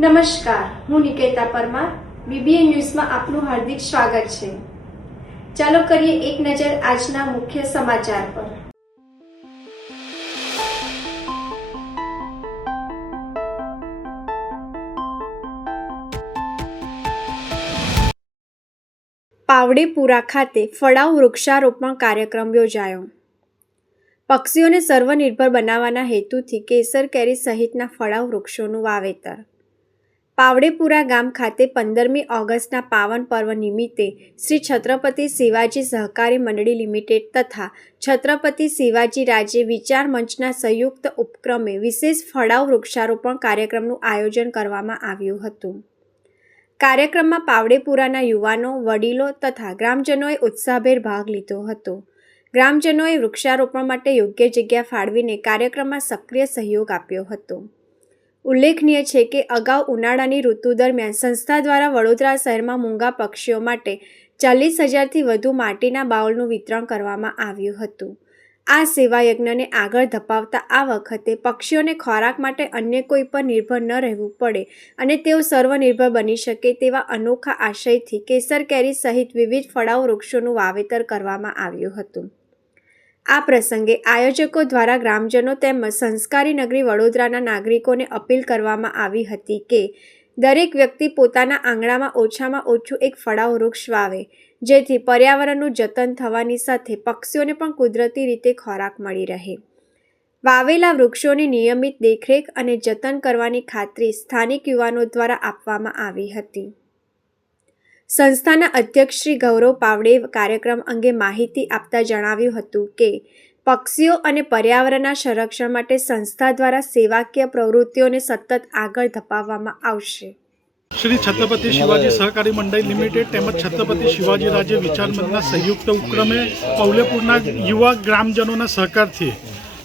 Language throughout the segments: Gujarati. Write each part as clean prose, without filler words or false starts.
નમસ્કાર, હું નિકેતા પરમાર. બીબીએન ન્યૂઝમાં આપનું હાર્દિક સ્વાગત છે. ચાલો કરીએ એક નજર આજના મુખ્ય સમાચાર પર. પાવડેપુરા ખાતે ફળાઉ વૃક્ષારોપણ કાર્યક્રમ યોજાયો. પક્ષીઓને સર્વનિર્ભર બનાવવાના હેતુથી કેસર કેરી સહિતના ફળાઉ વૃક્ષોનું વાવેતર. પાવડેપુરા ગામ ખાતે 15મી ઓગસ્ટના પાવન પર્વ નિમિત્તે શ્રી છત્રપતિ શિવાજી સહકારી મંડળી લિમિટેડ તથા છત્રપતિ શિવાજી રાજ્ય વિચાર મંચના સંયુક્ત ઉપક્રમે વિશેષ ફળાઉ વૃક્ષારોપણ કાર્યક્રમનું આયોજન કરવામાં આવ્યું હતું. કાર્યક્રમમાં પાવડેપુરાના યુવાનો, વડીલો તથા ગ્રામજનોએ ઉત્સાહભેર ભાગ લીધો હતો. ગ્રામજનોએ વૃક્ષારોપણ માટે યોગ્ય જગ્યા ફાળવીને કાર્યક્રમમાં સક્રિય સહયોગ આપ્યો હતો. ઉલ્લેખનીય છે કે અગાઉ ઉનાળાની ઋતુ દરમિયાન સંસ્થા દ્વારા વડોદરા શહેરમાં મૂંગા પક્ષીઓ માટે 40,000થી વધુ માટીના બાઉલનું વિતરણ કરવામાં આવ્યું હતું. આ સેવા યજ્ઞને આગળ ધપાવતા આ વખતે પક્ષીઓને ખોરાક માટે અન્ય કોઈ પર નિર્ભર ન રહેવું પડે અને તેઓ સર્વનિર્ભર બની શકે તેવા અનોખા આશયથી કેસર કેરી સહિત વિવિધ ફળાઉ વૃક્ષોનું વાવેતર કરવામાં આવ્યું હતું. આ પ્રસંગે આયોજકો દ્વારા ગ્રામજનો તેમજ સંસ્કારી નગરી વડોદરાના નાગરિકોને અપીલ કરવામાં આવી હતી કે દરેક વ્યક્તિ પોતાના આંગણામાં ઓછામાં ઓછું એક ફળાઉ વૃક્ષ વાવે, જેથી પર્યાવરણનું જતન થવાની સાથે પક્ષીઓને પણ કુદરતી રીતે ખોરાક મળી રહે. વાવેલા વૃક્ષોની નિયમિત દેખરેખ અને જતન કરવાની ખાતરી સ્થાનિક યુવાનો દ્વારા આપવામાં આવી હતી. સંસ્થાના અધ્યક્ષ શ્રી ગૌરવ પાવડેએ કાર્યક્રમ અંગે માહિતી આપતા જણાવ્યું હતું કે પક્ષીઓ અને પર્યાવરણના સંરક્ષણ માટે સંસ્થા દ્વારા સેવાકીય પ્રવૃત્તિઓને સતત આગળ ધપાવવામાં આવશે. શ્રી છત્રપતિ શિવાજી સહકારી મંડળી લિમિટેડ તેમજ છત્રપતિ શિવાજી રાજ્ય વિચાર મંચના સંયુક્ત ઉપક્રમે પાવડેપુરના યુવા ગ્રામજનોના સહકારથી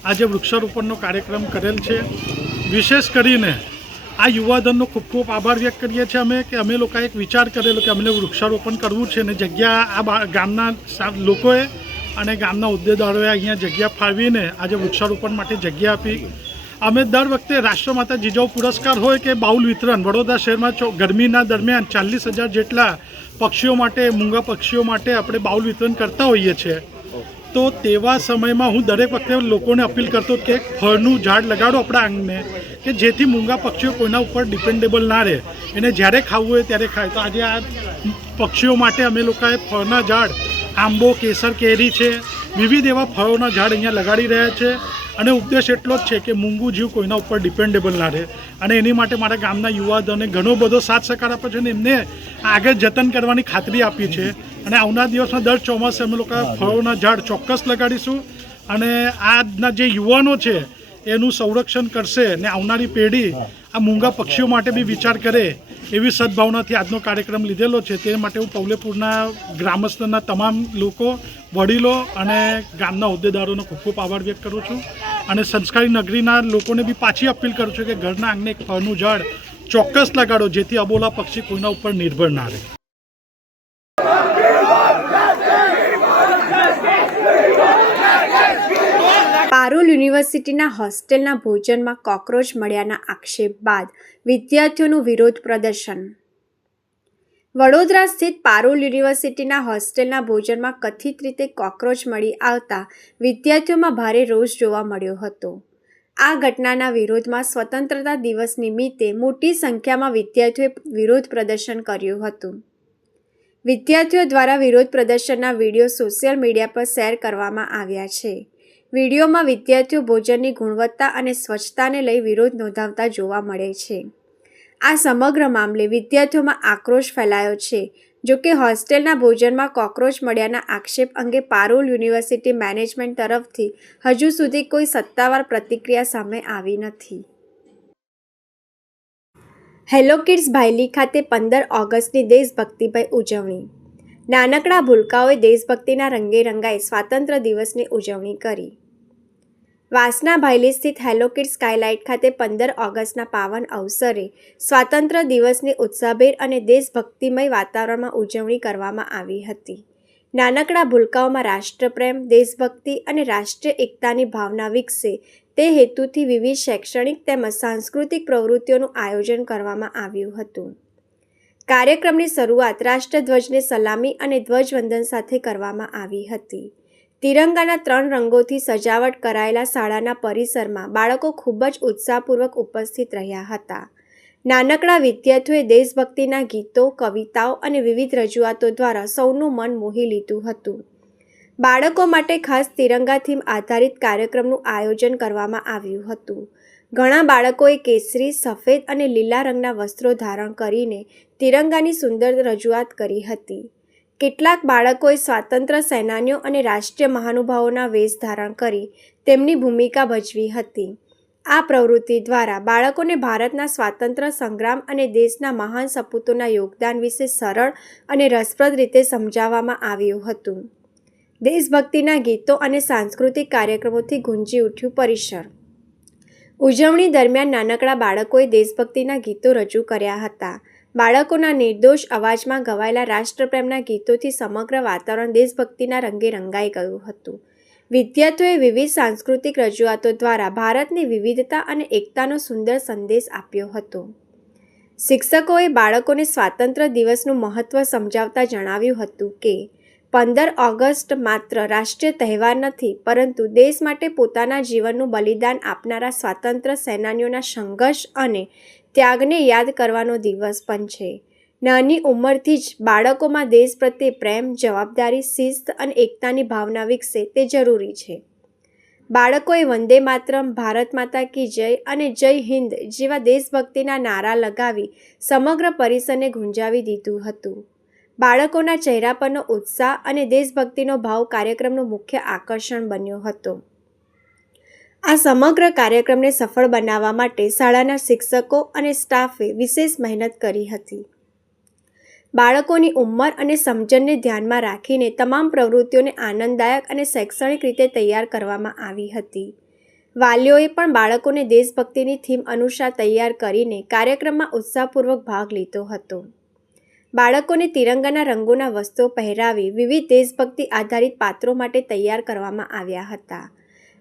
આજે વૃક્ષારોપણનો કાર્યક્રમ કરેલ છે. વિશેષ કરીને આ યુવાધનનો ખૂબ ખૂબ આભાર વ્યક્ત કરીએ છીએ કે અમે લોકોએ એક વિચાર કરેલો કે અમને વૃક્ષારોપણ કરવું છે અને જગ્યા આ ગામના લોકોએ અને ગામના હોદ્દેદારોએ અહીંયા જગ્યા ફાળવીને આજે વૃક્ષારોપણ માટે જગ્યા આપી. અમે દર વખતે રાષ્ટ્રમાતા જીજાઉ પુરસ્કાર હોય કે બાઉલ વિતરણ વડોદરા શહેરમાં ગરમીના દરમિયાન 40,000 જેટલા પક્ષીઓ માટે, મૂંગા પક્ષીઓ માટે આપણે બાઉલ વિતરણ કરતા હોઈએ છીએ. તો તેવા સમયમાં હું દરેક વખતે લોકોને અપીલ કરતો કે ફળનું ઝાડ લગાડો આપણા આંગણે, કે જેથી મૂંગા પક્ષીઓ કોઈના ઉપર ડિપેન્ડેબલ ના રહે, એને જ્યારે ખાવું હોય ત્યારે ખાય. તો આજે આ પક્ષીઓ માટે અમે લોકોએ ફળના ઝાડ, આંબો, કેસર કેરી છે, વિવિધ એવા ફળોના ઝાડ અહીંયા લગાડી રહ્યા છે અને ઉદ્દેશ એટલો જ છે કે મૂંગું જીવ કોઈના ઉપર ડિપેન્ડેબલ ના રહે. અને એની માટે મારા ગામના યુવાધને ઘણો બધો સાથ સહકાર આપ્યો છે અને એમને આગળ જતન કરવાની ખાતરી આપી છે. અને આવનાર દિવસમાં દર ચોમાસે અમે લોકો ફળોના ઝાડ ચોક્કસ લગાડીશું અને આજના જે યુવાનો છે એનું સંરક્ષણ કરશે અને આવનારી પેઢી આ મૂંગા પક્ષીઓ માટે બી વિચાર કરે એવી સદભાવનાથી આજનો કાર્યક્રમ લીધેલો છે. તે માટે હું પાવડેપુરના ગ્રામસ્થના તમામ લોકો, વડીલો અને ગામના હોદ્દેદારોનો ખૂબ ખૂબ આભાર વ્યક્ત કરું છું અને સંસ્કારી નગરીના લોકોને બી પાછી અપીલ કરું છું કે ઘરના આંગણે એક ફળનું ઝાડ ચોક્કસ લગાડો, જેથી અબોલા પક્ષી કોઈના ઉપર નિર્ભર ના રહે. પારુલ યુનિવર્સિટીના હોસ્ટેલના ભોજનમાં કોકરોચ મળ્યાના આક્ષેપ બાદ વિદ્યાર્થીઓનું વિરોધ પ્રદર્શન. વડોદરા સ્થિત પારુલ યુનિવર્સિટીના હોસ્ટેલના ભોજનમાં કથિત રીતે કોકરોચ મળી આવતા વિદ્યાર્થીઓમાં ભારે રોષ જોવા મળ્યો હતો. આ ઘટનાના વિરોધમાં સ્વતંત્રતા દિવસ નિમિત્તે મોટી સંખ્યામાં વિદ્યાર્થીઓએ વિરોધ પ્રદર્શન કર્યું હતું. વિદ્યાર્થીઓ દ્વારા વિરોધ પ્રદર્શનના વિડીયો સોશિયલ મીડિયા પર શેર કરવામાં આવ્યા છે. વિડીયોમાં વિદ્યાર્થીઓ ભોજનની ગુણવત્તા અને સ્વચ્છતાને લઈ વિરોધ નોંધાવતા જોવા મળે છે. આ સમગ્ર મામલે વિદ્યાર્થીઓમાં આક્રોશ ફેલાયો છે. જોકે હોસ્ટેલના ભોજનમાં કોકરોચ મળ્યાના આક્ષેપ અંગે પારુલ યુનિવર્સિટી મેનેજમેન્ટ તરફથી હજુ સુધી કોઈ સત્તાવાર પ્રતિક્રિયા સામે આવી નથી. હેલો કિડ્સ ભાયલી ખાતે 15 ઓગસ્ટની દેશભક્તિભાઈ ઉજવણી. નાનકડા ભૂલકાઓએ દેશભક્તિના રંગે રંગાઈ સ્વાતંત્ર્ય દિવસની ઉજવણી કરી. વાસના ભાયલી સ્થિત હેલો કિડ્સ સ્કાયલાઇટ ખાતે 15 ઓગસ્ટના પાવન અવસરે સ્વાતંત્ર્ય દિવસની ઉત્સાહભેર અને દેશભક્તિમય વાતાવરણમાં ઉજવણી કરવામાં આવી હતી. નાનકડા ભૂલકાઓમાં રાષ્ટ્રપ્રેમ, દેશભક્તિ અને રાષ્ટ્રીય એકતાની ભાવના વિકસે તે હેતુથી વિવિધ શૈક્ષણિક તેમજ સાંસ્કૃતિક પ્રવૃત્તિઓનું આયોજન કરવામાં આવ્યું હતું. કાર્યક્રમની શરૂઆત રાષ્ટ્રધ્વજને સલામી અને ધ્વજવંદન સાથે કરવામાં આવી હતી. તિરંગાના 3 રંગોથી સજાવટ કરાયેલા શાળાના પરિસરમાં બાળકો ખૂબ જ ઉત્સાહપૂર્વક ઉપસ્થિત રહ્યા હતા. નાનકડા વિદ્યાર્થીઓએ દેશભક્તિના ગીતો, કવિતાઓ અને વિવિધ રજૂઆતો દ્વારા સૌનું મન મોહી લીધું હતું. બાળકો માટે ખાસ તિરંગા થીમ આધારિત કાર્યક્રમનું આયોજન કરવામાં આવ્યું હતું. ઘણા બાળકોએ કેસરી, સફેદ અને લીલા રંગના વસ્ત્રો ધારણ કરીને તિરંગાની સુંદર રજૂઆત કરી હતી. કેટલાક બાળકોએ સ્વાતંત્ર્ય સેનાનીઓ અને રાષ્ટ્રીય મહાનુભાવોના વેશ ધારણ કરી તેમની ભૂમિકા ભજવી હતી. આ પ્રવૃત્તિ દ્વારા બાળકોને ભારતના સ્વાતંત્ર્ય સંગ્રામ અને દેશના મહાન સપૂતોના યોગદાન વિશે સરળ અને રસપ્રદ રીતે સમજાવવામાં આવ્યું હતું. દેશભક્તિના ગીતો અને સાંસ્કૃતિક કાર્યક્રમોથી ગુંજી ઉઠ્યું પરિસર. ઉજવણી દરમિયાન નાનકડા બાળકોએ દેશભક્તિના ગીતો રજૂ કર્યા હતા. બાળકોના નિર્દોષ અવાજમાં ગવાયેલા રાષ્ટ્રપ્રેમના ગીતોથી સમગ્ર વાતાવરણ દેશભક્તિના રંગે રંગાઈ ગયું હતું. વિદ્યાર્થીઓએ વિવિધ સાંસ્કૃતિક રજૂઆતો દ્વારા ભારતની વિવિધતા અને એકતાનો સુંદર સંદેશ આપ્યો હતો. શિક્ષકોએ બાળકોને સ્વાતંત્ર્ય દિવસનું મહત્ત્વ સમજાવતા જણાવ્યું હતું કે 15 ઓગસ્ટ માત્ર રાષ્ટ્રીય તહેવાર નથી, પરંતુ દેશ માટે પોતાના જીવનનું બલિદાન આપનારા સ્વાતંત્ર્ય સેનાનીઓના સંઘર્ષ અને ત્યાગને યાદ કરવાનો દિવસ પણ છે. નાની ઉંમરથી જ બાળકોમાં દેશ પ્રત્યે પ્રેમ, જવાબદારી, શિસ્ત અને એકતાની ભાવના વિકસે તે જરૂરી છે. બાળકોએ વંદે માતરમ, ભારત માતા કી જય અને જય હિન્દ જેવા દેશભક્તિના નારા લગાવી સમગ્ર પરિસરને ગુંજાવી દીધું હતું. બાળકોના ચહેરા પરનો ઉત્સાહ અને દેશભક્તિનો ભાવ કાર્યક્રમનું મુખ્ય આકર્ષણ બન્યો હતો. આ સમગ્ર કાર્યક્રમને સફળ બનાવવા માટે શાળાના શિક્ષકો અને સ્ટાફે વિશેષ મહેનત કરી હતી. બાળકોની ઉંમર અને સમજણને ધ્યાનમાં રાખીને તમામ પ્રવૃત્તિઓને આનંદદાયક અને શૈક્ષણિક રીતે તૈયાર કરવામાં આવી હતી. વાલીઓએ પણ બાળકોને દેશભક્તિની થીમ અનુસાર તૈયાર કરીને કાર્યક્રમમાં ઉત્સાહપૂર્વક ભાગ લીધો હતો. બાળકોને તિરંગાના રંગોના વસ્ત્રો પહેરાવી વિવિધ દેશભક્તિ આધારિત પાત્રો માટે તૈયાર કરવામાં આવ્યા હતા.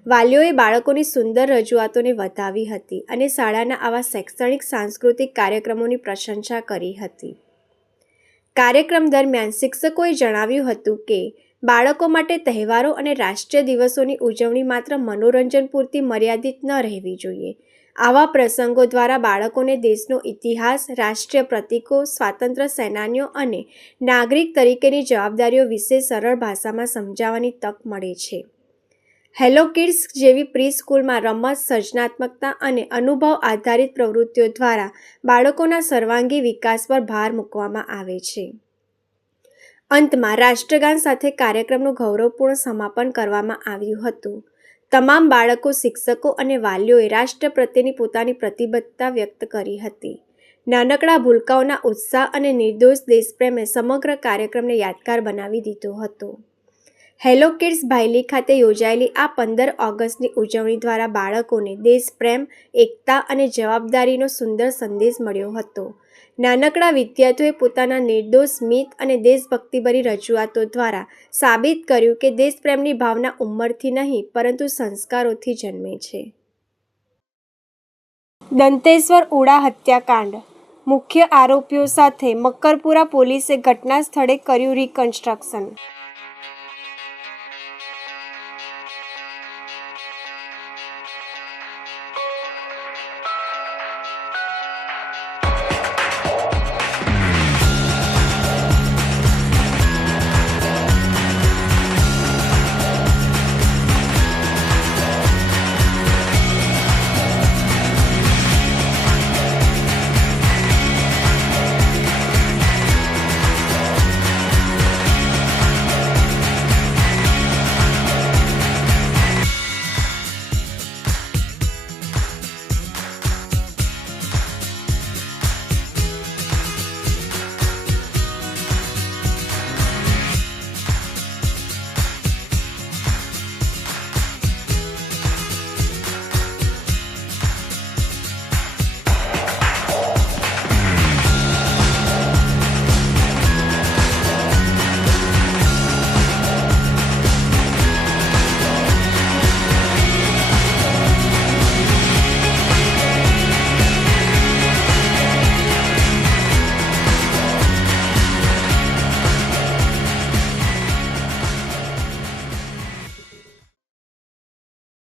વાલીઓએ બાળકોની સુંદર રજૂઆતોને વધાવી હતી અને શાળાના આવા શૈક્ષણિક સાંસ્કૃતિક કાર્યક્રમોની પ્રશંસા કરી હતી. કાર્યક્રમ દરમિયાન શિક્ષકોએ જણાવ્યું હતું કે બાળકો માટે તહેવારો અને રાષ્ટ્રીય દિવસોની ઉજવણી માત્ર મનોરંજન પૂરતી મર્યાદિત ન રહેવી જોઈએ. આવા પ્રસંગો દ્વારા બાળકોને દેશનો ઇતિહાસ, રાષ્ટ્રીય પ્રતીકો, સ્વાતંત્ર્ય સેનાનીઓ અને નાગરિક તરીકેની જવાબદારીઓ વિશે સરળ ભાષામાં સમજાવવાની તક મળે છે. હેલો કિડ્સ જેવી પ્રી સ્કૂલમાં રમત, સર્જનાત્મકતા અને અનુભવ આધારિત પ્રવૃત્તિઓ દ્વારા બાળકોના સર્વાંગી વિકાસ પર ભાર મૂકવામાં આવે છે. અંતમાં રાષ્ટ્રગાન સાથે કાર્યક્રમનું ગૌરવપૂર્ણ સમાપન કરવામાં આવ્યું હતું. તમામ બાળકો, શિક્ષકો અને વાલીઓએ રાષ્ટ્ર પ્રત્યેની પોતાની પ્રતિબદ્ધતા વ્યક્ત કરી હતી. નાનકડા ભૂલકાઓના ઉત્સાહ અને નિર્દોષ દેશપ્રેમે સમગ્ર કાર્યક્રમને યાદગાર બનાવી દીધો હતો. હેલો કિડ્સ ભાયલી ખાતે યોજાયેલી આ 15 ઓગસ્ટની ઉજવણી દ્વારા બાળકોને દેશપ્રેમ, એકતા અને જવાબદારીનો સુંદર સંદેશ મળ્યો હતો. નાનકડા વિદ્યાર્થીઓએ પોતાના નિર્દોષ સ્મિત અને દેશભક્તિભરી રજૂઆતો દ્વારા સાબિત કર્યું કે દેશપ્રેમની ભાવના ઉંમરથી નહીં પરંતુ સંસ્કારોથી જન્મે છે. દંતેશ્વર ઉડા હત્યાકાંડ. મુખ્ય આરોપીઓ સાથે મકરપુરા પોલીસે ઘટના સ્થળે કર્યું રિકન્સ્ટ્રક્શન.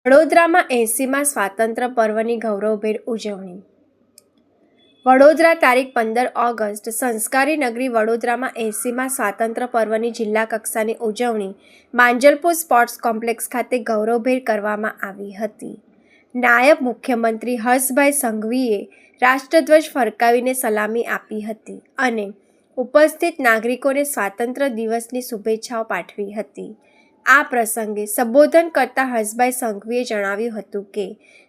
વડોદરામાં 80માં સ્વાતંત્ર્ય પર્વની ગૌરવભેર ઉજવણી. વડોદરા તારીખ 15 ઓગસ્ટ. સંસ્કારી નગરી વડોદરામાં 80માં સ્વાતંત્ર્ય પર્વની જિલ્લા કક્ષાની ઉજવણી માંજલપુર સ્પોર્ટ્સ કોમ્પ્લેક્સ ખાતે ગૌરવભેર કરવામાં આવી હતી. નાયબ મુખ્યમંત્રી હર્ષભાઈ સંઘવીએ રાષ્ટ્રધ્વજ ફરકાવીને સલામી આપી હતી અને ઉપસ્થિત નાગરિકોને સ્વાતંત્ર્ય દિવસની શુભેચ્છાઓ પાઠવી હતી. આ પ્રસંગે સંબોધન કરતા હર્ષભાઈ સંઘવીએ જણાવ્યું હતું કે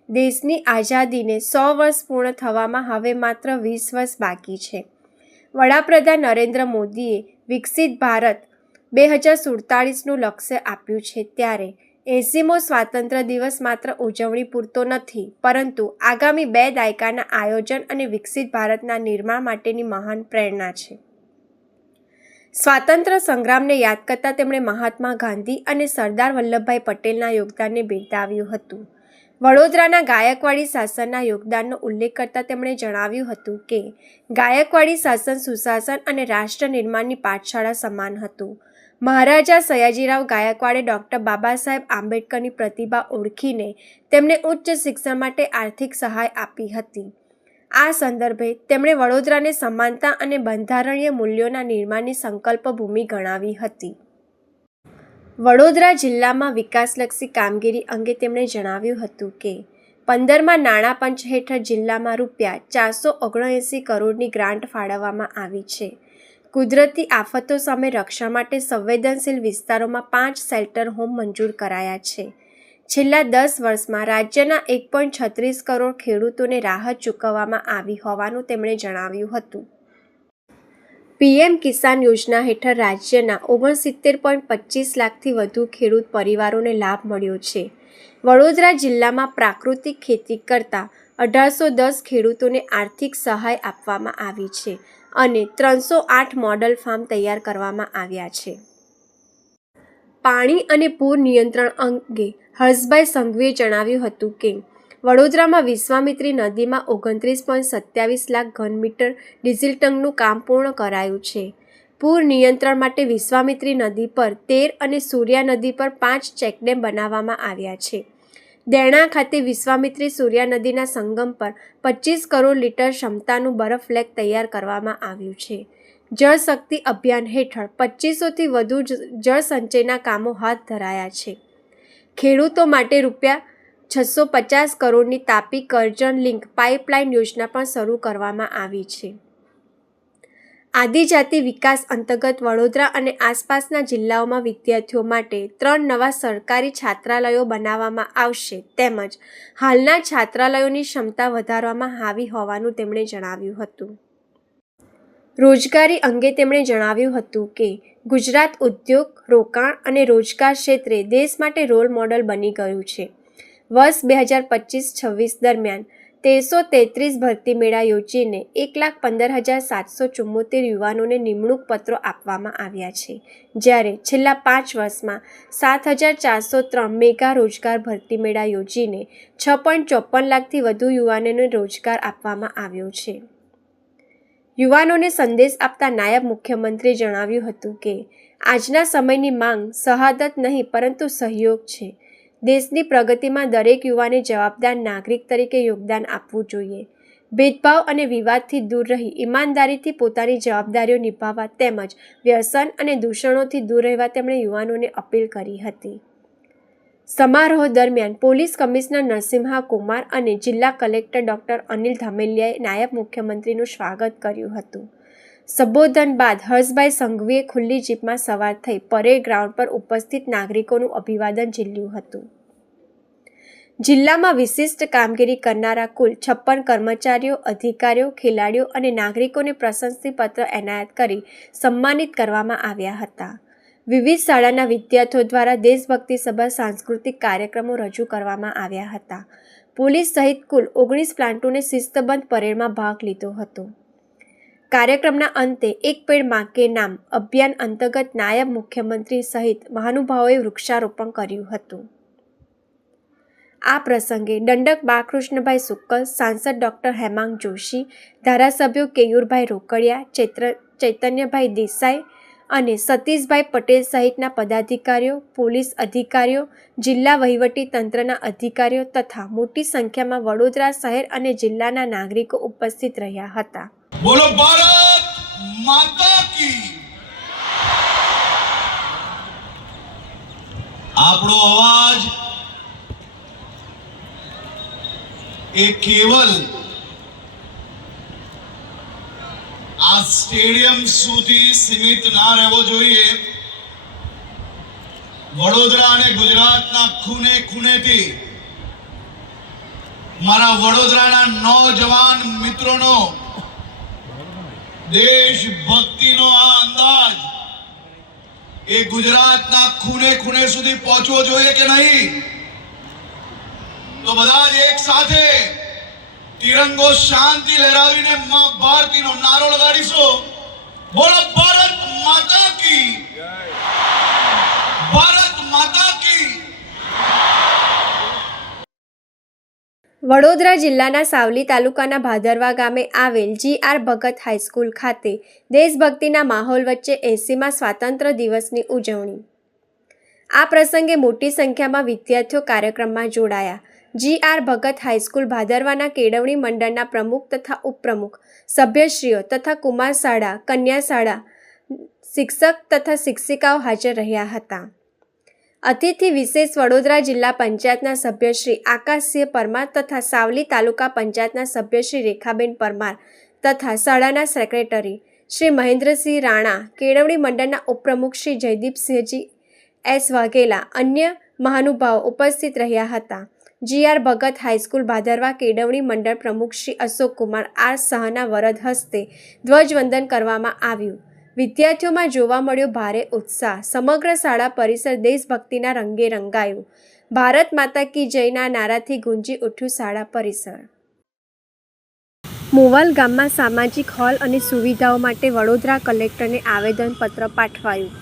દેશની આઝાદીને 100 વર્ષ પૂર્ણ થવામાં હવે માત્ર 20 વર્ષ બાકી છે. વડાપ્રધાન નરેન્દ્ર મોદીએ વિકસિત ભારત 2047નું લક્ષ્ય આપ્યું છે, ત્યારે 80મો સ્વાતંત્ર્ય દિવસ માત્ર ઉજવણી પૂરતો નથી, પરંતુ આગામી 2 દાયકાના આયોજન અને વિકસિત ભારતના નિર્માણ માટેની મહાન પ્રેરણા છે. સ્વાતંત્ર્ય સંગ્રામને યાદ કરતા તેમણે મહાત્મા ગાંધી અને સરદાર વલ્લભભાઈ પટેલના યોગદાનને બિરદાવ્યું હતું. વડોદરાના ગાયકવાડી શાસનના યોગદાનનો ઉલ્લેખ કરતા તેમણે જણાવ્યું હતું કે ગાયકવાડી શાસન સુશાસન અને રાષ્ટ્ર નિર્માણની પાઠશાળા સમાન હતું. મહારાજા સયાજીરાવ ગાયકવાડે ડૉક્ટર બાબા સાહેબ આંબેડકરની પ્રતિભા ઓળખીને તેમને ઉચ્ચ શિક્ષણ માટે આર્થિક સહાય આપી હતી. આ સંદર્ભે તેમણે વડોદરાને સમાનતા અને બંધારણીય મૂલ્યોના નિર્માણની સંકલ્પ ભૂમિ ગણાવી હતી. વડોદરા જિલ્લામાં વિકાસલક્ષી કામગીરી અંગે તેમણે જણાવ્યું હતું કે 15માં નાણાં પંચ હેઠળ જિલ્લામાં રૂપિયા 479 કરોડની ગ્રાન્ટ ફાળવવામાં આવી છે. કુદરતી આફતો સામે રક્ષણ માટે સંવેદનશીલ વિસ્તારોમાં 5 શેલ્ટર હોમ મંજૂર કરાયા છે. છેલ્લા 10 વર્ષમાં રાજ્યના 1.36 કરોડ ખેડૂતોને રાહત ચૂકવવામાં આવી હોવાનું તેમણે જણાવ્યું હતું. પીએમ કિસાન યોજના હેઠળ રાજ્યના 69.25 લાખથી વધુ ખેડૂત પરિવારોને લાભ મળ્યો છે. વડોદરા જિલ્લામાં પ્રાકૃતિક ખેતી કરતા 1810 ખેડૂતોને આર્થિક સહાય આપવામાં આવી છે અને 308 મોડલ ફાર્મ તૈયાર કરવામાં આવ્યા છે. પાણી અને પૂર નિયંત્રણ અંગે હર્ષભાઈ સંઘવીએ જણાવ્યું હતું કે વડોદરામાં વિશ્વામિત્રી નદીમાં 29.27 લાખ ઘનમીટર ડીઝલ ટેન્કનું કામ પૂર્ણ કરાયું છે. પૂર નિયંત્રણ માટે વિશ્વામિત્રી નદી પર 13 અને સૂર્યા નદી પર 5 ચેકડેમ બનાવવામાં આવ્યા છે. દેરણા ખાતે વિશ્વામિત્રી સૂર્યા નદીના સંગમ પર 25 કરોડ લીટર ક્ષમતાનું બરફ લેક તૈયાર કરવામાં આવ્યું છે. જળ શક્તિ અભિયાન હેઠળ 2500થી વધુ જળ સંચયના કામો હાથ ધરાયા છે. ખેડૂતો માટે રૂપિયા 650 કરોડની તાપી કરજણ લિંક પાઇપલાઇન યોજના પણ શરૂ કરવામાં આવી છે. આદિજાતિ વિકાસ અંતર્ગત વડોદરા અને આસપાસના જિલ્લાઓમાં વિદ્યાર્થીઓ માટે 3 નવા સરકારી છાત્રાલયો બનાવવામાં આવશે, તેમજ હાલના છાત્રાલયોની ક્ષમતા વધારવામાં આવી હોવાનું તેમણે જણાવ્યું હતું. રોજગારી અંગે તેમણે જણાવ્યું હતું કે ગુજરાત ઉદ્યોગ, રોકાણ અને રોજગાર ક્ષેત્રે દેશ માટે રોલ મોડલ બની ગયું છે. વર્ષ 2025-26 દરમિયાન 1333 ભરતી મેળા યોજીને 1,15,774 યુવાનોને નિમણૂક પત્રો આપવામાં આવ્યા છે, જ્યારે છેલ્લા 5 વર્ષમાં 7,403 મેગા રોજગાર ભરતી મેળા યોજીને 6.54 લાખથી વધુ યુવાનોને રોજગાર આપવામાં આવ્યો છે. યુવાનોને સંદેશ આપતા નાયબ મુખ્યમંત્રીએ જણાવ્યું હતું કે આજના સમયની માંગ શહાદત નહીં પરંતુ સહયોગ છે. દેશની પ્રગતિમાં દરેક યુવાને જવાબદાર નાગરિક તરીકે યોગદાન આપવું જોઈએ. ભેદભાવ અને વિવાદથી દૂર રહી ઈમાનદારીથી પોતાની જવાબદારીઓ નિભાવવા તેમજ વ્યસન અને દૂષણોથી દૂર રહેવા તેમણે યુવાનોને અપીલ કરી હતી. સમારોહ દરમિયાન પોલીસ કમિશનર નરસિંહા કુમાર અને જિલ્લા કલેક્ટર ડૉક્ટર અનિલ ધામેલિયાએ નાયબ મુખ્યમંત્રીનું સ્વાગત કર્યું હતું. સંબોધન બાદ હર્ષભાઈ સંઘવીએ ખુલ્લી જીપમાં સવાર થઈ પરેડ ગ્રાઉન્ડ પર ઉપસ્થિત નાગરિકોનું અભિવાદન ઝીલ્યું હતું. જિલ્લામાં વિશિષ્ટ કામગીરી કરનારા કુલ 56 કર્મચારીઓ, અધિકારીઓ, ખેલાડીઓ અને નાગરિકોને પ્રશસ્તિપત્ર એનાયત કરી સન્માનિત કરવામાં આવ્યા હતા. વિવિધ શાળાના વિદ્યાર્થીઓ દ્વારા દેશભક્તિસભર સાંસ્કૃતિક કાર્યક્રમો રજૂ કરવામાં આવ્યા હતા. પોલીસ સહિત કુલ 19 પ્લાટૂને શિસ્તબદ્ધ પરેડમાં ભાગ લીધો હતો. કાર્યક્રમના અંતે એક પેડ માં કે નામ અભિયાન અંતર્ગત નાયબ મુખ્યમંત્રી સહિત મહાનુભાવોએ વૃક્ષારોપણ કર્યું હતું. આ પ્રસંગે દંડક બાળકૃષ્ણભાઈ સુક્કલ, સાંસદ ડૉક્ટર હેમાંગ જોશી, ધારાસભ્યો કેયુરભાઈ રોકડિયા, ચૈતન્યભાઈ દેસાઈ, અને સતીશભાઈ પટેલ સહિતના પદાધિકારીઓ, પોલીસ અધિકારીઓ, જિલ્લા વહીવટી તંત્રના અધિકારીઓ તથા મોટી સંખ્યામાં વડોદરા શહેર અને જિલ્લાના નાગરિકો ઉપસ્થિત રહ્યા હતા. બોલો ભારત માતા કી. આપણો અવાજ એ કેવલ આ સ્ટેડિયમ સુધી સીમિત ના રહેવો જોઈએ. વડોદરા અને ગુજરાતના ખૂણે ખૂણેથી મારા વડોદરાના નૌજવાન મિત્રોનો દેશભક્તિનો આ અંદાજ એ ગુજરાતના ખૂણે ખૂણે સુધી પહોંચવો જોઈએ કે નહીં? તો બધા જ એક સાથે તિરંગો શાંતિ લહેરાવીને માં ભારતીનો નારો લગાડીશું. બોલો ભારત માતા કી. ભારત માતા કી. વડોદરા જિલ્લાના સાવલી તાલુકાના ભાદરવા ગામે આવેલ G.R. ભગત હાઈસ્કૂલ ખાતે દેશભક્તિના માહોલ વચ્ચે 80મા સ્વાતંત્ર્ય દિવસની ઉજવણી. આ પ્રસંગે મોટી સંખ્યામાં વિદ્યાર્થીઓ કાર્યક્રમમાં જોડાયા. G.R. ભગત હાઈસ્કૂલ ભાદરવાના કેળવણી મંડળના પ્રમુખ તથા ઉપપ્રમુખ, સભ્યશ્રીઓ તથા કુમાર શાળા, કન્યા શાળા, શિક્ષક તથા શિક્ષિકાઓ હાજર રહ્યા હતા. અતિથિ વિશેષ વડોદરા જિલ્લા પંચાયતના સભ્યશ્રી આકાશસિંહ પરમાર તથા સાવલી તાલુકા પંચાયતના સભ્યશ્રી રેખાબેન પરમાર તથા શાળાના સેક્રેટરી શ્રી મહેન્દ્રસિંહ રાણા, કેળવણી મંડળના ઉપપ્રમુખ શ્રી જયદીપસિંહજી એસ વાઘેલા, અન્ય મહાનુભાવો ઉપસ્થિત રહ્યા હતા. G.R. ભગત હાઈસ્કૂલ ભાદરવા કેળવણી મંડળ પ્રમુખ શ્રી અશોકકુમાર આર શાહના વરદ હસ્તે ધ્વજવંદન કરવામાં આવ્યું. વિદ્યાર્થીઓમાં જોવા મળ્યો ભારે ઉત્સાહ. સમગ્ર શાળા પરિસર દેશભક્તિના રંગે રંગાયું. ભારત માતા કી જયના નારાથી ગુંજી ઉઠ્યું શાળા પરિસર. મુવાલ ગામમાં સામાજિક હોલ અને સુવિધાઓ માટે વડોદરા કલેક્ટરને આવેદનપત્ર પાઠવાયું.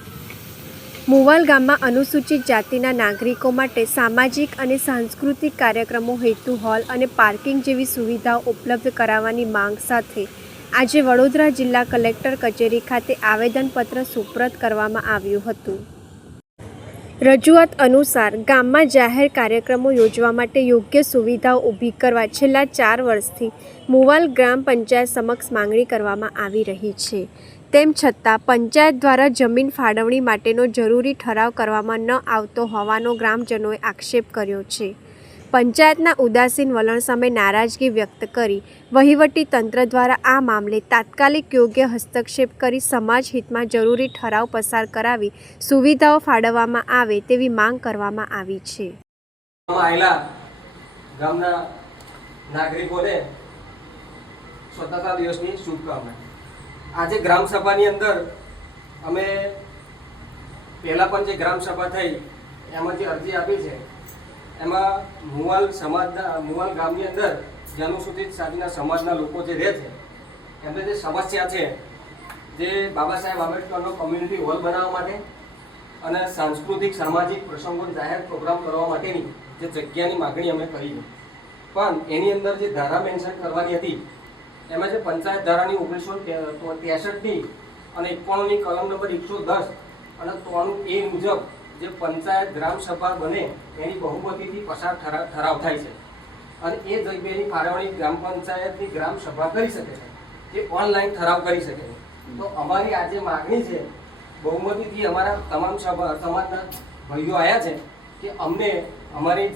મુવાલ ગામમાં અનુસૂચિત જાતિના નાગરિકો માટે સામાજિક અને સાંસ્કૃતિક કાર્યક્રમો હેતુ હોલ અને પાર્કિંગ જેવી સુવિધાઓ ઉપલબ્ધ કરાવવાની માંગ સાથે આજે વડોદરા જિલ્લા કલેક્ટર કચેરી ખાતે આવેદનપત્ર સુપ્રત કરવામાં આવ્યું હતું. રજૂઆત અનુસાર ગામમાં જાહેર કાર્યક્રમો યોજવા માટે યોગ્ય સુવિધાઓ ઊભી કરવા છેલ્લા 4 વર્ષથી મુવાલ ગ્રામ પંચાયત સમક્ષ માંગણી કરવામાં આવી રહી છે. તેમ છતાં પંચાયત દ્વારા જમીન ફાળવણી માટેનો જરૂરી ઠરાવ કરવામાં ન આવતો હોવાનો ગ્રામજનોએ આક્ષેપ કર્યો છે. પંચાયતના ઉદાસીન વલણ સામે નારાજગી વ્યક્ત કરી વહીવટી તંત્ર દ્વારા આ મામલે તાત્કાલિક યોગ્ય હસ્તક્ષેપ કરી સમાજ હિતમાં જરૂરી ઠરાવ પસાર કરાવી સુવિધાઓ ફાળવવામાં આવે તેવી માંગ કરવામાં આવી છે. ગામના નાગરિકોને સ્વતંત્રતા દિવસની શુભકામના. આજે ગ્રામ સભાની અંદર અમે પહેલાં પણ જે ગ્રામ સભા થઈ એમાં જે અરજી આપી છે એમાં મુવાલ ગામની અંદર જે અનુસૂચિત જાતિના સમાજના લોકો જે રહે છે એમને જે સમસ્યા છે જે બાબા સાહેબ આંબેડકરનો કોમ્યુનિટી હોલ બનાવવા માટે અને સાંસ્કૃતિક સામાજિક પ્રસંગો જાહેર પ્રોગ્રામ કરવા માટેની જે જગ્યાની માગણી અમે કરી પણ એની અંદર જે ધારા મેન્શન કરવાની હતી એમાં જે પંચાયત ધારાની 1963ની અને 91ની કલમ નંબર 110 અને 93A મુજબ જે પંચાયત ગ્રામ સભા બને એની બહુમતીથી પસાર ઠરાવ થાય છે અને એ જગ્યાની ફાળવણી ગ્રામ પંચાયતની ગ્રામ સભા કરી શકે છે, એ ઓનલાઈન ઠરાવ કરી શકે છે. તો અમારી આજે માગણી છે બહુમતીથી અમારા તમામ સમાજના ભાઈઓ આવ્યા છે કે અમને અમારી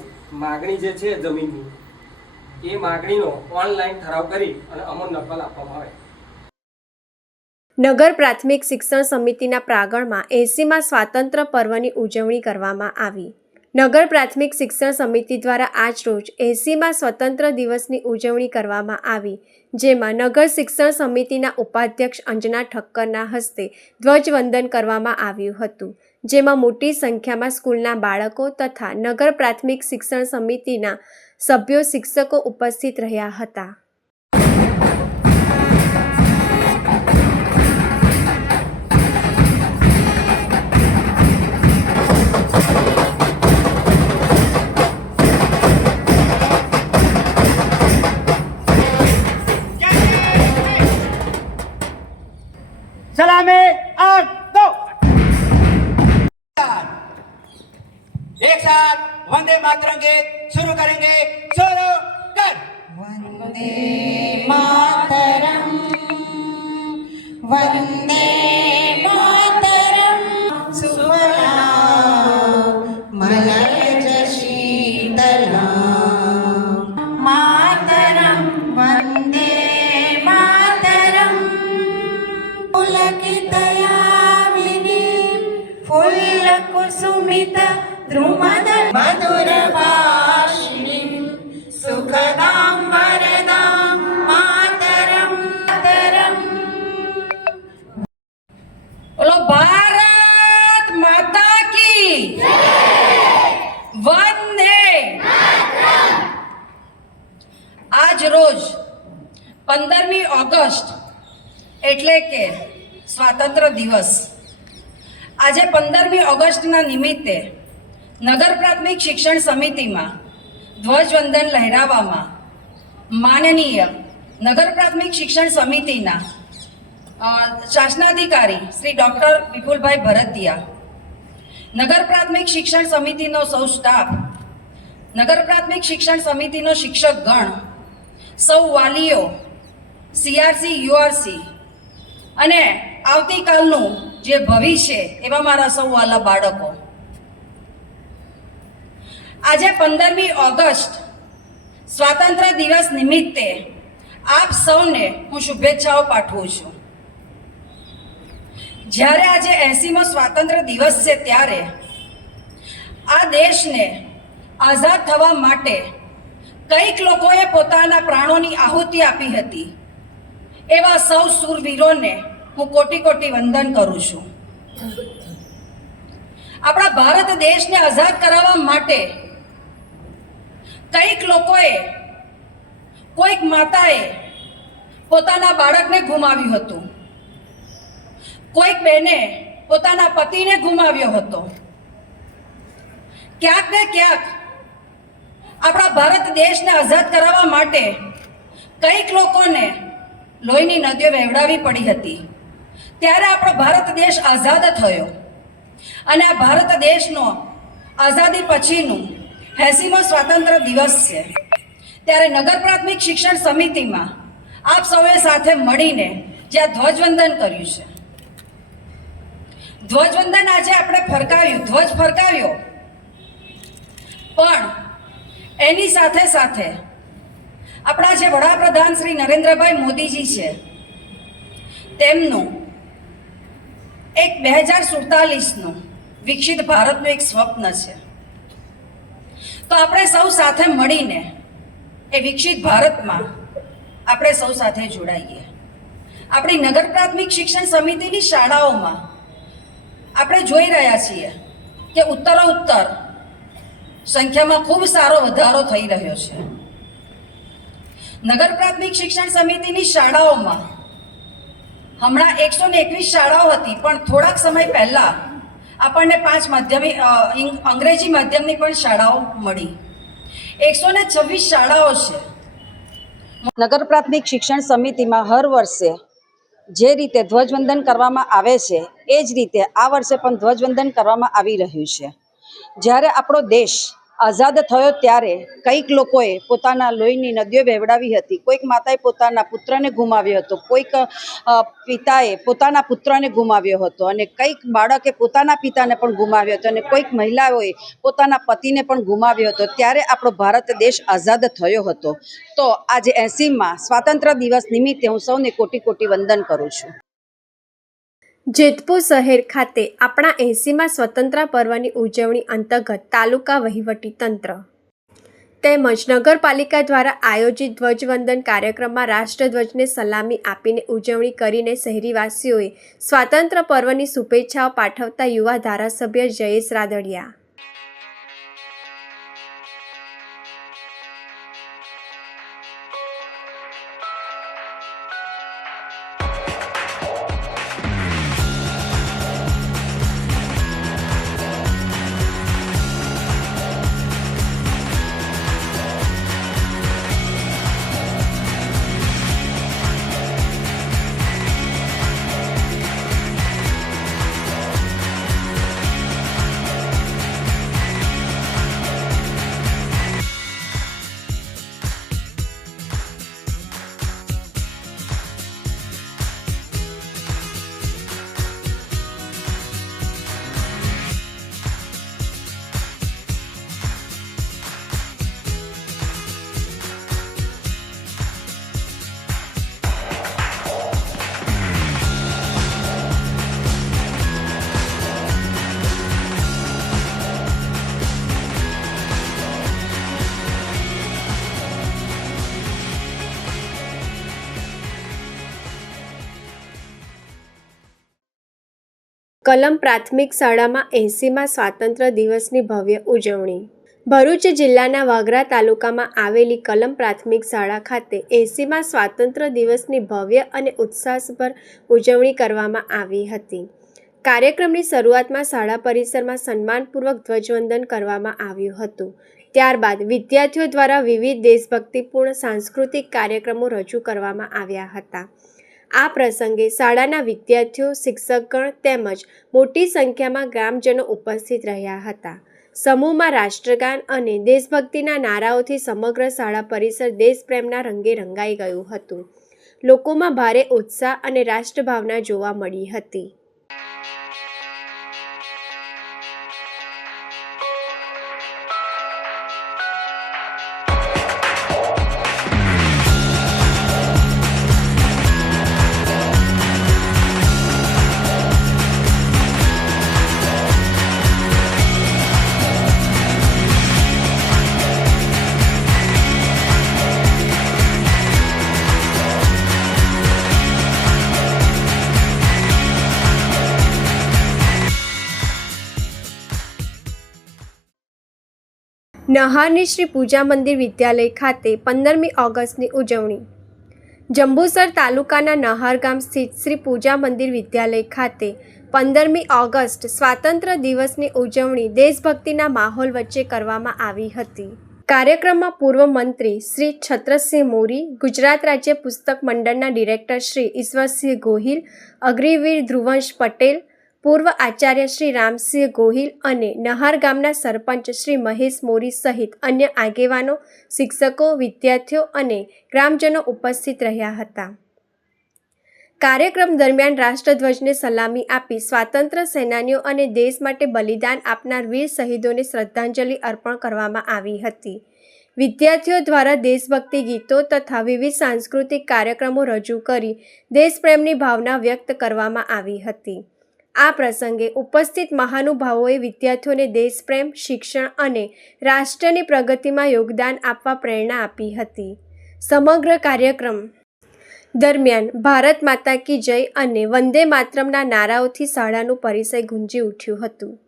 માગણી જે છે જમીનની એ માગણીનો ઓનલાઈન ઠરાવ કરી અને અમને નકલ આપવામાં આવે. નગર પ્રાથમિક શિક્ષણ સમિતિના પ્રાંગણમાં 80મા સ્વાતંત્ર્ય પર્વની ઉજવણી કરવામાં આવી. નગર પ્રાથમિક શિક્ષણ સમિતિ દ્વારા આજ રોજ 80મા સ્વતંત્ર દિવસની ઉજવણી કરવામાં આવી, જેમાં નગર શિક્ષણ સમિતિના ઉપાધ્યક્ષ અંજના ઠક્કરના હસ્તે ધ્વજવંદન કરવામાં આવ્યું હતું, જેમાં મોટી સંખ્યામાં સ્કૂલના બાળકો તથા નગર પ્રાથમિક શિક્ષણ સમિતિના સભ્યો, શિક્ષકો ઉપસ્થિત રહ્યા હતા. सलामी आग दो। साथ वंदे मातरम गीत शुरू करेंगे। शुरू कर। वन्दे मातरम् वन्दे मातरम् सुफला मलयज शीतला मातरं वन्दे मातरम् पुलकितयामिनी फुल्लकुसुमित द्रुमद मधुरभाषिणीं सुखदां वरदां मातरं मातरम्। बोलो भारत माता की वंदे। આજ રોજ 15મી ઓગસ્ટ એટલે કે સ્વાતંત્ર્ય દિવસ. આજે 15મી ઓગસ્ટના નિમિત્તે નગર પ્રાથમિક શિક્ષણ સમિતિમાં ધ્વજવંદન લહેરાવવામાં માનનીય નગર પ્રાથમિક શિક્ષણ સમિતિના શાસનાધિકારી શ્રી ડૉક્ટર વિપુલભાઈ ભરતિયા, નગર પ્રાથમિક શિક્ષણ સમિતિનો સૌ સ્ટાફ, નગર પ્રાથમિક શિક્ષણ સમિતિનો શિક્ષકગણ, સૌ વાલીઓ, સીઆરસી યુઆરસી અને આવતીકાલનું જે ભવિષ્ય એવા મારા સૌ વાલા બાળકો, આજે 15મી ઓગસ્ટ સ્વાતંત્ર્ય દિવસ નિમિત્તે આપ સૌને હું શુભેચ્છાઓ પાઠવું છું. જ્યારે આજે 80મો સ્વાતંત્ર્ય દિવસ છે ત્યારે આ દેશને આઝાદ થવા માટે કઈક લોકોએ પોતાના પ્રાણોની આહુતિ આપી હતી. એવા સૌ શૂરવીરોને હું કોટી કોટી વંદન કરું છું. આપણા ભારત દેશને આઝાદ કરાવવા માટે કઈક લોકોએ, કોઈક માતાએ પોતાના બાળકને ગુમાવ્યું હતું, કોઈક બહેને પોતાના પતિને ગુમાવ્યો હતો. ક્યાંક ને ક્યાંક આપણા ભારત દેશને આઝાદ કરાવવા માટે કઈક લોકોને લોહીની નદીઓ વહેવડાવી પડી હતી. ત્યારે આપણો ભારત દેશ આઝાદ થયો અને આ ભારત દેશનો આઝાદી પછીનું 80મો સ્વાતંત્ર્ય દિવસ છે. ત્યારે નગર પ્રાથમિક શિક્ષણ સમિતિમાં આપ સૌએ સાથે મળીને જે આ ધ્વજવંદન કર્યું છે, ધ્વજવંદન આજે આપણે ફરકાવ્યું, ધ્વજ ફરકાવ્યો, પણ એની સાથે સાથે આપણા જે વડાપ્રધાન શ્રી નરેન્દ્રભાઈ મોદીજી છે તેમનું એક 2047નું વિકસિત ભારતનું એક સ્વપ્ન છે. તો આપણે સૌ સાથે મળીને એ વિકસિત ભારતમાં આપણે સૌ સાથે જોડાઈએ. આપણી નગર પ્રાથમિક શિક્ષણ સમિતિની શાળાઓમાં આપણે જોઈ રહ્યા છીએ કે ઉત્તરોત્તર સંખ્યામાં ખૂબ સારો વધારો થઈ રહ્યો છે. નગર પ્રાથમિક શિક્ષણ સમિતિની શાળાઓમાં હમણાં 121 શાળાઓ હતી, પણ થોડાક સમય પહેલા આપણને 5 માધ્યમિક અંગ્રેજી માધ્યમની પણ શાળાઓ મળી. 126 શાળાઓ છે. નગર પ્રાથમિક શિક્ષણ સમિતિમાં હર વર્ષે જે રીતે ધ્વજવંદન કરવામાં આવે છે એ જ રીતે આ વર્ષે પણ ધ્વજવંદન કરવામાં આવી રહ્યું છે. જ્યારે આપણો દેશ આઝાદ થયો ત્યારે કઈક લોકોએ પોતાના લોહીની નદીઓ વહેવડાવી હતી. કોઈક માતાએ પોતાના પુત્રને ગુમાવ્યો હતો, કોઈક પિતાએ પોતાના પુત્રને ગુમાવ્યો હતો, અને કઈક બાળકે પોતાના પિતાને પણ ગુમાવ્યો હતો, અને કોઈક મહિલાઓએ પોતાના પતિને પણ ગુમાવ્યો હતો. ત્યારે આપણો ભારત દેશ આઝાદ થયો હતો. તો આજે 80મા સ્વાતંત્ર્ય દિવસ નિમિત્તે હું સૌને કોટી કોટી વંદન કરું છું. જેતપુર શહેર ખાતે આપણા 80મા સ્વતંત્રતા પર્વની ઉજવણી અંતર્ગત તાલુકા વહીવટીતંત્ર તેમજ નગરપાલિકા દ્વારા આયોજિત ધ્વજવંદન કાર્યક્રમમાં રાષ્ટ્રધ્વજને સલામી આપીને ઉજવણી કરીને શહેરીવાસીઓએ સ્વાતંત્ર્ય પર્વની શુભેચ્છાઓ પાઠવતા યુવા ધારાસભ્ય જયેશ રાદડિયા. કલમ પ્રાથમિક શાળામાં 80મા સ્વાતંત્ર્ય દિવસની ભવ્ય ઉજવણી. ભરૂચ જિલ્લાના વાગરા તાલુકામાં આવેલી કલમ પ્રાથમિક શાળા ખાતે 80મા સ્વાતંત્ર્ય દિવસની ભવ્ય અને ઉત્સાહભર ઉજવણી કરવામાં આવી હતી. કાર્યક્રમની શરૂઆતમાં શાળા પરિસરમાં સન્માનપૂર્વક ધ્વજવંદન કરવામાં આવ્યું હતું. ત્યારબાદ વિદ્યાર્થીઓ દ્વારા વિવિધ દેશભક્તિપૂર્ણ સાંસ્કૃતિક કાર્યક્રમો રજૂ કરવામાં આવ્યા હતા. આ પ્રસંગે શાળાના વિદ્યાર્થીઓ, શિક્ષકગણ તેમજ મોટી સંખ્યામાં ગ્રામજનો ઉપસ્થિત રહ્યા હતા. સમૂહમાં રાષ્ટ્રગાન અને દેશભક્તિના નારાઓથી સમગ્ર શાળા પરિસર દેશપ્રેમના રંગે રંગાઈ ગયું હતું. લોકોમાં ભારે ઉત્સાહ અને રાષ્ટ્રભાવના જોવા મળી હતી. નહારની શ્રી પૂજા મંદિર વિદ્યાલય ખાતે 15મી ઓગસ્ટની ઉજવણી. જંબુસર તાલુકાના નહાર ગામ સ્થિત શ્રી પૂજા મંદિર વિદ્યાલય ખાતે 15મી ઓગસ્ટ સ્વાતંત્ર્ય દિવસની ઉજવણી દેશભક્તિના માહોલ વચ્ચે કરવામાં આવી હતી. કાર્યક્રમમાં પૂર્વ મંત્રી શ્રી છત્રસિંહ મોરી, ગુજરાત રાજ્ય પુસ્તક મંડળના ડિરેક્ટર શ્રી ઈશ્વરસિંહ ગોહિલ, અગ્નિવીર ધ્રુવંશ પટેલ, પૂર્વ આચાર્ય શ્રી રામસિંહ ગોહિલ અને નહાર ગામના સરપંચ શ્રી મહેશ મોરી સહિત અન્ય આગેવાનો, શિક્ષકો, વિદ્યાર્થીઓ અને ગ્રામજનો ઉપસ્થિત રહ્યા હતા. કાર્યક્રમ દરમિયાન રાષ્ટ્રધ્વજને સલામી આપી સ્વાતંત્ર્ય સેનાનીઓ અને દેશ માટે બલિદાન આપનાર વીર શહીદોને શ્રદ્ધાંજલિ અર્પણ કરવામાં આવી હતી. વિદ્યાર્થીઓ દ્વારા દેશભક્તિ ગીતો તથા વિવિધ સાંસ્કૃતિક કાર્યક્રમો રજૂ કરી દેશપ્રેમની ભાવના વ્યક્ત કરવામાં આવી હતી. આ પ્રસંગે ઉપસ્થિત મહાનુભાવોએ વિદ્યાર્થીઓને દેશપ્રેમ, શિક્ષણ અને રાષ્ટ્રની પ્રગતિમાં યોગદાન આપવા પ્રેરણા આપી હતી. સમગ્ર કાર્યક્રમ દરમિયાન ભારત માતા કી જય અને વંદે માતરમના નારાઓથી શાળાનું પરિસર ગુંજી ઉઠ્યું હતું.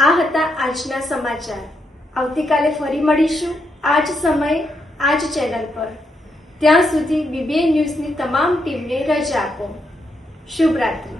આ હતા આજના સમાચાર. આવતીકાલે ફરી મળીશું આ જ સમયે આ જ ચેનલ પર. ત્યાં સુધી BBN ન્યૂઝની તમામ ટીમને રજા આપો. શુભ રાત્રિ.